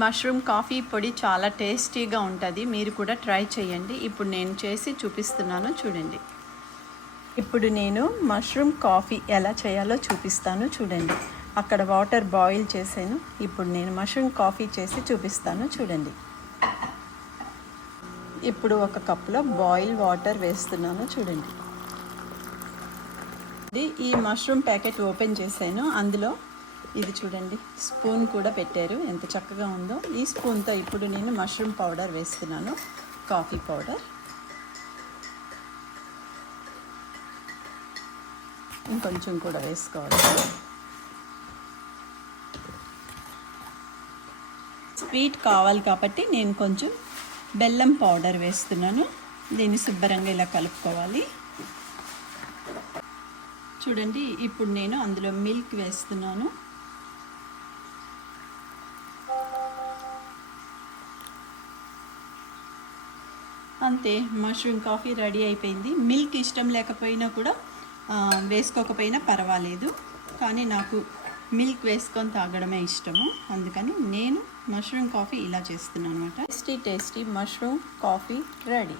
Mushroom coffee పొడి చాలా టేస్టీగా ఉంటుంది, మీరు కూడా ట్రై చేయండి. ఇప్పుడు నేను చేసి చూపిస్తున్నాను చూడండి. ఇప్పుడు నేను మష్రూమ్ కాఫీ ఎలా చేయాలో చూపిస్తాను చూడండి. అక్కడ వాటర్ బాయిల్ చేశాను. ఇప్పుడు నేను మష్రూమ్ కాఫీ చేసి చూపిస్తాను చూడండి. ఇప్పుడు ఒక కప్లో బాయిల్ వాటర్ వేస్తున్నాను చూడండి. ఈ మష్రూమ్ ప్యాకెట్ ఓపెన్ చేశాను. అందులో ఇది చూడండి, స్పూన్ కూడా పెట్టారు, ఎంత చక్కగా ఉందో. ఈ స్పూన్తో ఇప్పుడు నేను మష్రూమ్ పౌడర్ వేస్తున్నాను, కాఫీ పౌడర్. ఇంకొంచెం కూడా వేసుకోవాలి. స్వీట్ కావాలి కాబట్టి నేను కొంచెం బెల్లం పౌడర్ వేస్తున్నాను. దీన్ని శుభ్రంగా ఇలా కలుపుకోవాలి చూడండి. ఇప్పుడు నేను అందులో మిల్క్ వేస్తున్నాను. అంతే, మష్రూమ్ కాఫీ రెడీ అయిపోయింది. మిల్క్ ఇష్టం లేకపోయినా కూడా వేసుకోకపోయినా పర్వాలేదు, కానీ నాకు మిల్క్ వేసుకొని తాగడమే ఇష్టము. అందుకని నేను మష్రూమ్ కాఫీ ఇలా చేస్తున్నాను అనమాట. Tasty mushroom coffee ready.